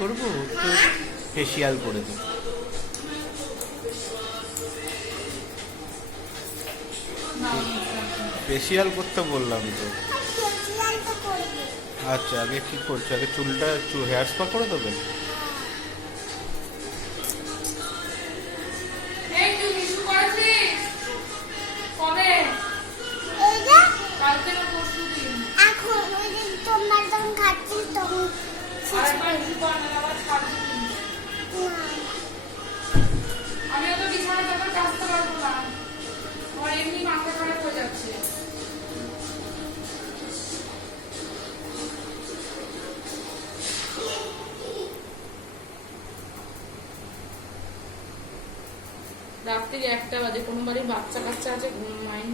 করবো, একটু ফেসিয়াল করে দেবো। ফেসিয়াল করতে বললাম তো। আচ্ছা, আগে কি করছো? আগে চুলটা হেয়ার স্পা করে দেবে? আমি তো বিছানা চাদর কাচতে পারবো না, আমার এমনি মাথা খারাপ হয়ে যাচ্ছে। রাত্রি 1টা বাজে, কোনো বাড়ি বাচ্চা কাচ্চা আছে ঘুমায়।